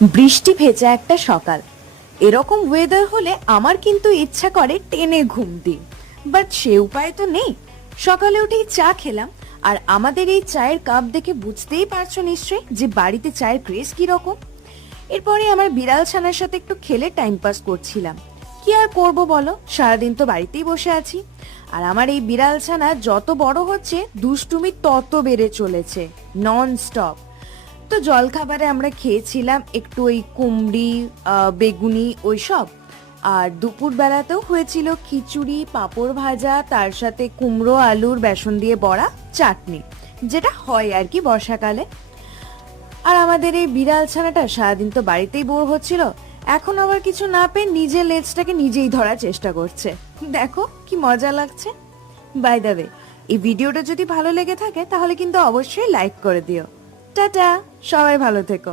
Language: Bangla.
বৃষ্টি ভেজা একটা সকাল, এরকম ওয়েদার হলে আমার কিন্তু ইচ্ছা করে টেনে ঘুম দিই, বাট সে উপায় তো নেই। সকালে উঠেই চা খেলাম, আর আমাদের এই চায়ের কাপ দেখে বুঝতেই পারছো নিশ্চয়ই যে বাড়িতে চায়ের ক্রেজ কিরকম। এরপরে আমার বিড়াল ছানার সাথে একটু খেলে টাইম পাস করছিলাম। কি আর করব বলো, সারাদিন তো বাড়িতেই বসে আছি। আর আমার এই বিড়াল ছানা যত বড় হচ্ছে দুষ্টুমি তত বেড়ে চলেছে, নন স্টপ। তো জলখাবারে আমরা খেয়েছিলাম একটু ওই কুমড়ি, বেগুনি ওই সব। আর দুপুর বেলাতেও হয়েছিল খিচুড়ি, পাঁপড় ভাজা, তার সাথে কুমড়ো আলুর বেসন দিয়ে বড়া, চাটনি, যেটা হয় আর কি বর্ষাকালে। আর আমাদের এই বিড়াল ছানাটা সারাদিন তো বাড়িতেই বোর হচ্ছিল, এখন আবার কিছু না পেয়ে নিজের লেজটাকে নিজেই ধরার চেষ্টা করছে। দেখো কি মজা লাগছে। বাই দ্য ওয়ে, এই ভিডিওটা যদি ভালো লেগে থাকে তাহলে কিন্তু অবশ্যই লাইক করে দিও। টাটা, সবাই ভালো থেকো।